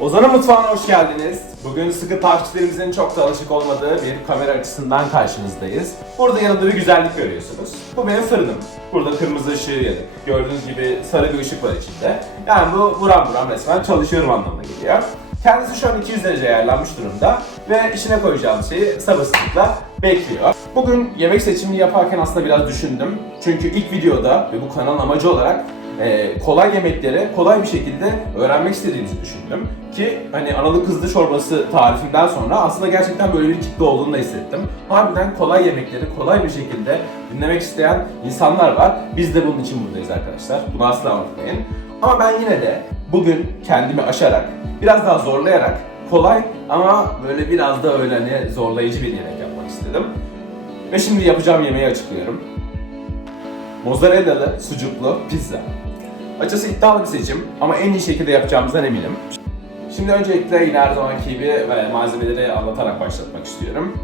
Ozan'ın mutfağına hoş geldiniz. Bugün sıkı takipçilerimizin çok da alışık olmadığı bir kamera açısından karşınızdayız. Burada yanımda bir güzellik görüyorsunuz. Bu benim fırınım. Burada kırmızı ışığı yanık. Gördüğünüz gibi sarı bir ışık var içinde. Yani bu buram buram resmen çalışıyorum anlamına geliyor. Kendisi şu an 200 derece ayarlanmış durumda ve içine koyacağım şeyi sabırsızlıkla bekliyor. Bugün yemek seçimini yaparken aslında biraz düşündüm. Çünkü ilk videoda ve bu kanalın amacı olarak e, kolay yemekleri kolay bir şekilde öğrenmek istediğimizi düşündüm. Ki hani analı kızlı çorbası tarifinden sonra aslında gerçekten böyle bir kitle olduğunu da hissettim. Harbiden kolay yemekleri kolay bir şekilde dinlemek isteyen insanlar var. Biz de bunun için buradayız arkadaşlar. Bunu asla unutmayın. Ama ben yine de bugün kendimi aşarak, biraz daha zorlayarak kolay ama böyle biraz da öyle hani zorlayıcı bir yemek yapmak istedim. Ve şimdi yapacağım yemeği açıklıyorum. Mozzarella'lı sucuklu pizza. Açısı iddialı bir seçim ama en iyi şekilde yapacağımızdan eminim. Şimdi öncelikle yine her zamanki gibi ve malzemeleri anlatarak başlatmak istiyorum.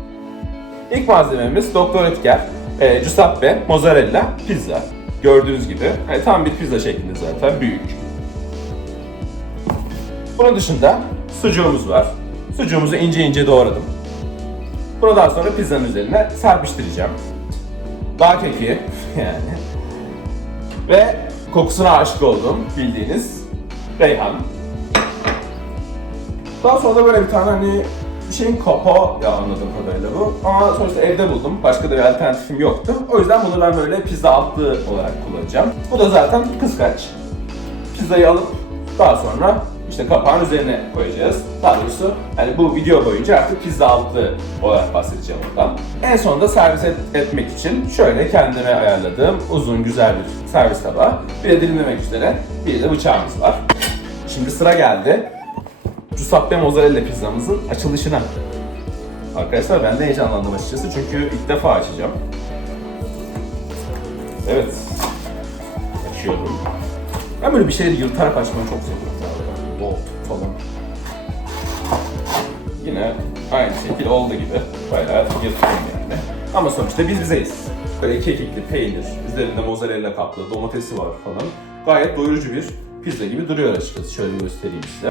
İlk malzememiz Doktor Ötker, e, Giuseppe, mozzarella, pizza. Gördüğünüz gibi hani tam bir pizza şeklinde zaten büyük. Bunun dışında sucuğumuz var. Sucuğumuzu ince ince doğradım. Bunu daha sonra pizzanın üzerine serpiştireceğim. Dağ keki yani. Ve kokusuna aşık olduğum bildiğiniz reyhan. Daha sonra da böyle bir tane hani bir şeyin kapağı ya anladığım kadarıyla bu. Ama sonuçta evde buldum. Başka da bir alternatifim yoktu. O yüzden bunu ben böyle pizza altlığı olarak kullanacağım. Bu da zaten kıskaç. Pizzayı alıp daha sonra işte kapağın üzerine koyacağız. Daha doğrusu hani bu video boyunca artık pizza altlığı olarak bahsedeceğim ondan. En sonunda servis et- etmek için şöyle kendime ayarladığım uzun güzel bir servis tabağı. Bir de dilimlemek üzere bir de bıçağımız var. Şimdi sıra geldi. Giuseppe mozzarella pizzamızın açılışına. Arkadaşlar ben de heyecanlandım açıkçası çünkü ilk defa açacağım. Evet. Açıyorum. Ben böyle bir şeyleri yırtarak açmayı çok seviyorum. Yine aynı şekil olduğu gibi bayağı yırtıyorum yani. Ama sonuçta biz bizeyiz. Böyle kekikli peynir, üzerinde mozzarella kaplı, domatesi var falan. Gayet doyurucu bir pizza gibi duruyor açıkçası. Şöyle göstereyim size.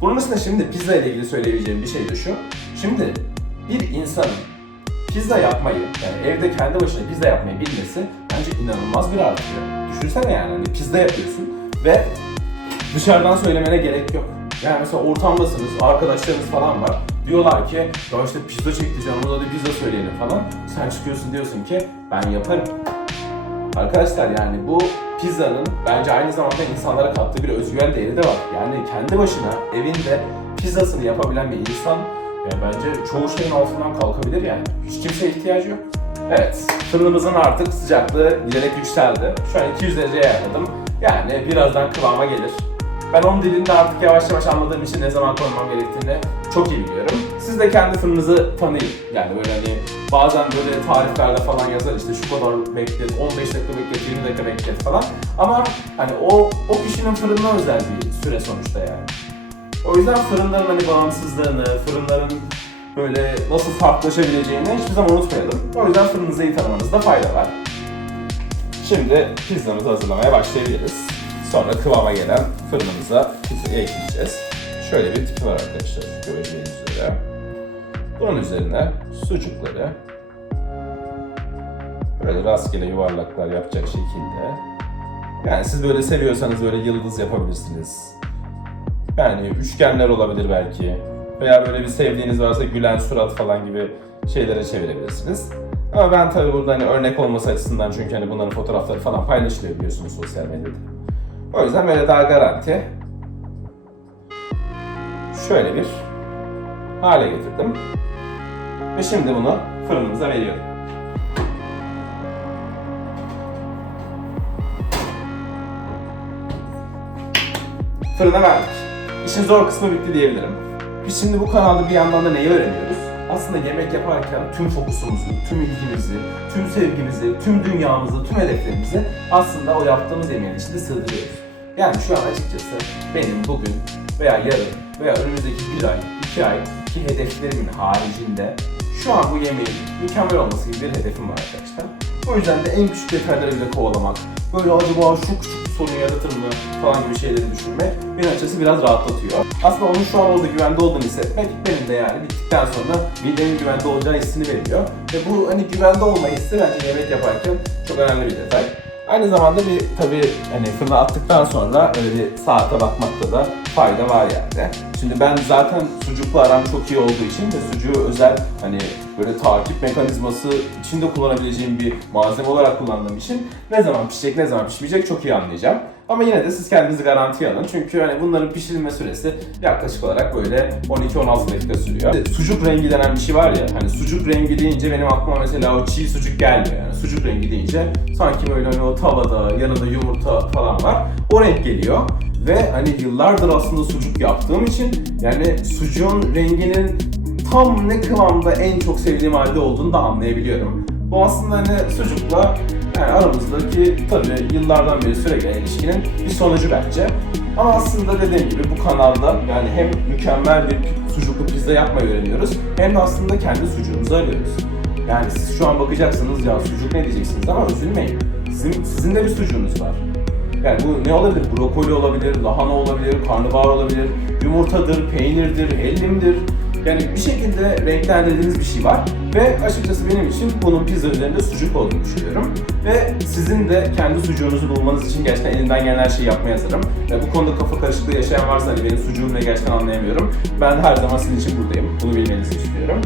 Bunun dışında şimdi pizza ile ilgili söyleyebileceğim bir şey de şu. Şimdi bir insanın pizza yapmayı, yani evde kendi başına pizza yapmayı bilmesi bence inanılmaz bir artı. Düşünsene yani hani pizza yapıyorsun ve dışarıdan söylemene gerek yok. Yani mesela ortamdasınız, arkadaşlarınız falan var. Diyorlar ki ya işte pizza çekti canım da pizza söyleyelim falan. Sen çıkıyorsun diyorsun ki ben yaparım. Arkadaşlar yani bu pizzanın bence aynı zamanda insanlara kattığı bir özgüven değeri de var. Yani kendi başına evinde pizzasını yapabilen bir insan ya bence çoğu şeyin altından kalkabilir yani. Hiç kimseye ihtiyacı yok. Evet, fırınımızın artık sıcaklığı giderek yükseldi. Şu an 200 dereceye ayarladım. Yani birazdan kıvama gelir. Ben onun dilinde artık yavaş yavaş anladığım için ne zaman koymam gerektiğini çok iyi biliyorum. Siz de kendi fırınınızı tanıyın. Yani böyle hani bazen böyle tariflerde falan yazar işte şu kadar beklet, 15 dakika beklet, 20 dakika beklet falan. Ama hani o, o kişinin fırınına özel bir süre sonuçta yani. O yüzden fırınların hani bağımsızlığını, fırınların böyle nasıl farklılaşabileceğini hiçbir zaman unutmayalım. O yüzden fırınınızı iyi tanımanızda fayda var. Şimdi pizzamızı hazırlamaya başlayabiliriz. Sonra kıvama gelen fırınımıza pizzayı ekleyeceğiz. Şöyle bir tipi var arkadaşlar göreceğiniz üzere. Bunun üzerine sucukları böyle rastgele yuvarlaklar yapacak şekilde. Yani siz böyle seviyorsanız böyle yıldız yapabilirsiniz. Yani üçgenler olabilir belki. Veya böyle bir sevdiğiniz varsa gülen surat falan gibi şeylere çevirebilirsiniz. Ama ben tabii burada hani örnek olması açısından çünkü hani bunların fotoğrafları falan paylaşılıyor biliyorsunuz sosyal medyada. O yüzden böyle daha garanti şöyle bir hale getirdim. Ve şimdi bunu fırınımıza veriyorum. Fırına verdik. İşin zor kısmı bitti diyebilirim. Biz şimdi bu kanalda bir yandan da neyi öğreniyoruz? Aslında yemek yaparken tüm fokusumuzu, tüm ilgimizi, tüm sevgimizi, tüm dünyamızı, tüm hedeflerimizi aslında o yaptığımız yemeğin içinde sığdırıyoruz. Yani şu an açıkçası benim bugün veya yarın veya önümüzdeki bir ay, iki ay ki hedeflerimin haricinde şu an bu yemeğin mükemmel olması gibi bir hedefim var arkadaşlar. O yüzden de en küçük detayları bile kovalamak, böyle acaba şu küçük bir sorun yaratır mı falan gibi şeyleri düşünmek beni açıkçası biraz rahatlatıyor. Aslında onun şu an orada güvende olduğunu hissetmek benim de yani bittikten sonra midemin güvende olacağı hissini veriyor. Ve bu hani güvende olma hissi bence yemek yaparken çok önemli bir detay. Aynı zamanda bir tabii hani fırına attıktan sonra öyle bir saate bakmakta da fayda var yani. Şimdi ben zaten sucukla aram çok iyi olduğu için ve sucuğu özel hani böyle takip mekanizması içinde kullanabileceğim bir malzeme olarak kullandığım için ne zaman pişecek ne zaman pişmeyecek çok iyi anlayacağım. Ama yine de siz kendinizi garantiye alın. Çünkü hani bunların pişirilme süresi yaklaşık olarak böyle 12-16 dakika sürüyor. Sucuk rengi denen bir şey var ya, hani sucuk rengi deyince benim aklıma mesela o çiğ sucuk gelmiyor yani. Sucuk rengi deyince sanki böyle hani o tavada yanında yumurta falan var. O renk geliyor. Ve hani yıllardır aslında sucuk yaptığım için yani sucuğun renginin tam ne kıvamda en çok sevdiğim halde olduğunu da anlayabiliyorum. Bu aslında hani sucukla yani aramızdaki tabii yıllardan beri süregelen ilişkinin bir sonucu bence. Ama aslında dediğim gibi bu kanalda yani hem mükemmel bir sucuklu pizza yapmayı öğreniyoruz hem de aslında kendi sucuğumuzu arıyoruz. Yani siz şu an bakacaksınız ya sucuk ne diyeceksiniz ama üzülmeyin. Sizin, sizin de bir sucuğunuz var. Yani bu ne olabilir? Brokoli olabilir, lahana olabilir, karnabahar olabilir, yumurtadır, peynirdir, hellimdir. Yani bir şekilde renklendirdiğiniz bir şey var ve açıkçası benim için bunun pizza üzerinde sucuk olduğunu düşünüyorum. Ve sizin de kendi sucuğunuzu bulmanız için gerçekten elinden gelen her şeyi yapmaya hazırım. Ve bu konuda kafa karışıklığı yaşayan varsa hani benim sucuğum ne gerçekten anlayamıyorum. Ben her zaman sizin için buradayım. Bunu bilmenizi istiyorum.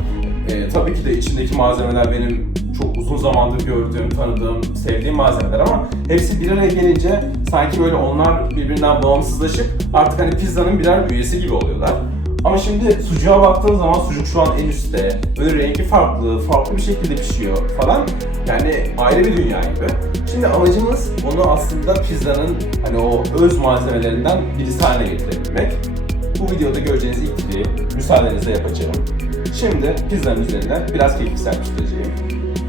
Ee, tabii ki de içindeki malzemeler benim çok uzun zamandır gördüğüm, tanıdığım, sevdiğim malzemeler ama hepsi bir araya gelince sanki böyle onlar birbirinden bağımsızlaşıp artık hani pizzanın birer üyesi gibi oluyorlar. Ama şimdi sucuğa baktığın zaman sucuk şu an en üstte. Böyle rengi farklı, farklı bir şekilde pişiyor falan. Yani ayrı bir dünya gibi. Şimdi amacımız onu aslında pizzanın hani o öz malzemelerinden birisi haline getirebilmek. Bu videoda göreceğiniz ilk müsaadenizle yapacağım. Şimdi pizzanın üzerine biraz kekik serpiştireceğim.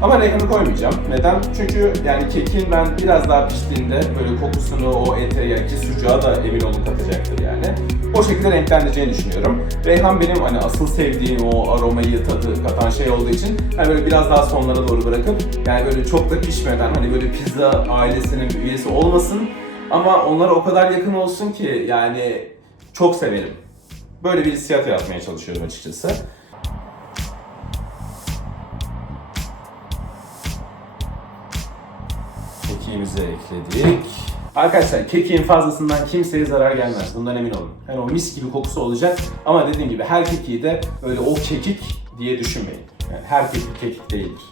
Ama reyhanı koymayacağım. Neden? Çünkü yani kekin ben biraz daha piştiğinde böyle kokusunu o ete ya ki sucuğa da emin olun katacaktır yani. O şekilde renklendireceğini düşünüyorum. Reyhan benim hani asıl sevdiğim o aromayı, tadı katan şey olduğu için hani böyle biraz daha sonlara doğru bırakıp yani böyle çok da pişmeden hani böyle pizza ailesinin bir üyesi olmasın ama onlara o kadar yakın olsun ki yani çok severim. Böyle bir hissiyat yaratmaya çalışıyorum açıkçası. Kekiğimizi ekledik. Arkadaşlar kekiğin fazlasından kimseye zarar gelmez. Bundan emin olun. Yani o mis gibi kokusu olacak. Ama dediğim gibi her kekiği de öyle o kekik diye düşünmeyin. Yani her kekik kekik değildir.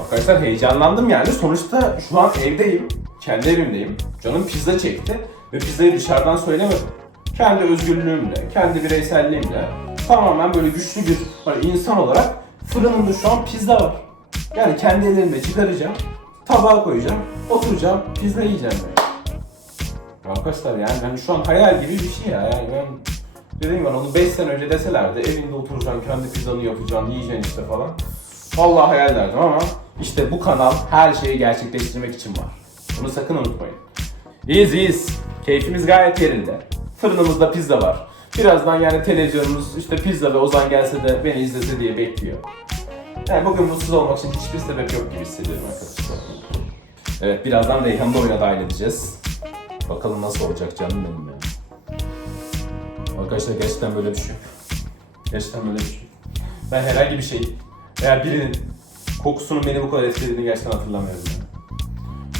Arkadaşlar heyecanlandım yani. Sonuçta şu an evdeyim. Kendi evimdeyim. Canım pizza çekti. Ve pizzayı dışarıdan söylemedim. Kendi özgürlüğümle, kendi bireyselliğimle tamamen böyle güçlü bir hani insan olarak fırınımda şu an pizza var. Yani kendi ellerimle çıkaracağım, tabağa koyacağım, oturacağım, pizza yiyeceğim yani. Arkadaşlar yani hani şu an hayal gibi bir şey ya. Yani ben dediğim gibi onu 5 sene önce deselerdi evinde oturacaksın, kendi pizzanı yapacaksın, yiyeceksin işte falan. Vallahi hayal derdim ama işte bu kanal her şeyi gerçekleştirmek için var. Bunu sakın unutmayın. İyiyiz iyiyiz. Keyfimiz gayet yerinde. Fırınımızda pizza var. Birazdan yani televizyonumuz işte pizza ve Ozan gelse de beni izlese diye bekliyor. Yani bugün mutsuz olmak için hiçbir sebep yok gibi hissediyorum arkadaşlar. Evet birazdan Reyhan'ı da oyuna dahil edeceğiz. Bakalım nasıl olacak canım benim ya. Arkadaşlar gerçekten böyle bir şey. yok. Gerçekten böyle bir şey. Ben herhangi bir şey veya birinin kokusunun beni bu kadar etkilediğini gerçekten hatırlamıyorum. Yani.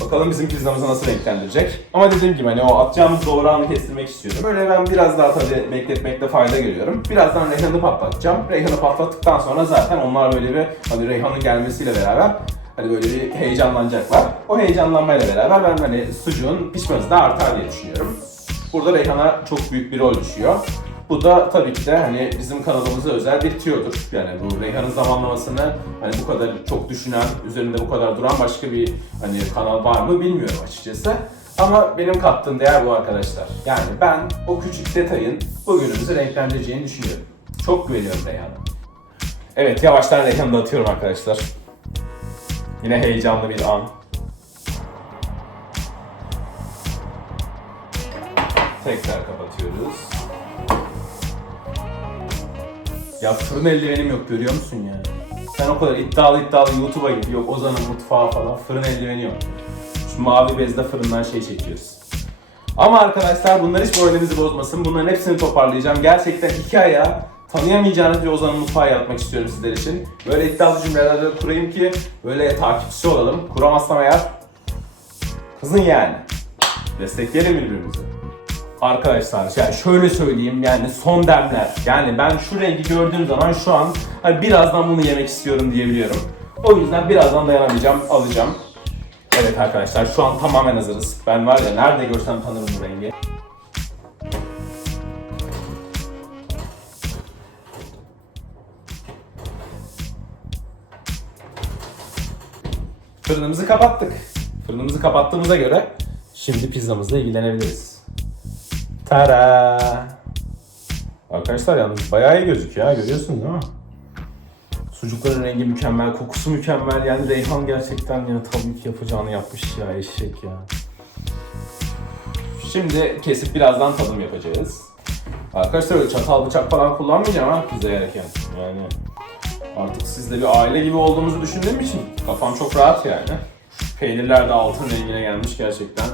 Bakalım bizim pizzamızı nasıl renklendirecek. Ama dediğim gibi hani o atacağımız doğru anı kestirmek istiyorum. Böyle ben biraz daha tabii bekletmekte fayda görüyorum. Birazdan Reyhan'ı patlatacağım. Reyhan'ı patlattıktan sonra zaten onlar böyle bir hani Reyhan'ın gelmesiyle beraber hani böyle bir heyecanlanacaklar. O heyecanlanmayla beraber ben hani sucuğun pişmesi de artar diye düşünüyorum. Burada Reyhan'a çok büyük bir rol düşüyor. Bu da tabii ki de hani bizim kanalımıza özel bir tiyodur. Yani bu Reyhan'ın zamanlamasını hani bu kadar çok düşünen, üzerinde bu kadar duran başka bir hani kanal var mı bilmiyorum açıkçası. Ama benim kattığım değer bu arkadaşlar. Yani ben o küçük detayın bugünümüzü renklendireceğini düşünüyorum. Çok güveniyorum Reyhan'a. Evet yavaştan Reyhan'ı atıyorum arkadaşlar. Yine heyecanlı bir an. Tekrar kapatıyoruz. Ya fırın eldivenim yok görüyor musun ya? Sen o kadar iddialı iddialı YouTube'a git. Yok Ozan'ın mutfağı falan. Fırın eldiveni yok. Şu mavi bezde fırından şey çekiyoruz. Ama arkadaşlar bunlar hiç moralimizi bozmasın. Bunların hepsini toparlayacağım. Gerçekten iki aya tanıyamayacağınız bir Ozan'ın mutfağı yaratmak istiyorum sizler için. Böyle iddialı cümleler de kurayım ki böyle takipçisi olalım. Kuramazsam eğer kızın yani. Destekleyelim birbirimizi. Arkadaşlar yani şöyle söyleyeyim yani son demler. Yani ben şu rengi gördüğüm zaman şu an hani birazdan bunu yemek istiyorum diyebiliyorum. O yüzden birazdan dayanamayacağım, alacağım. Evet arkadaşlar şu an tamamen hazırız. Ben var ya nerede görsem tanırım bu rengi. Fırınımızı kapattık. Fırınımızı kapattığımıza göre şimdi pizzamızla ilgilenebiliriz. Tara. Arkadaşlar yalnız bayağı iyi gözüküyor ha görüyorsun değil mi? Sucukların rengi mükemmel, kokusu mükemmel. Yani Reyhan gerçekten ya tabii ki yapacağını yapmış ya eşek ya. Şimdi kesip birazdan tadım yapacağız. Arkadaşlar öyle çatal bıçak falan kullanmayacağım ha pizza yerken. Yani artık sizle bir aile gibi olduğumuzu düşündüğüm için kafam çok rahat yani. Peynirler de altın rengine gelmiş gerçekten.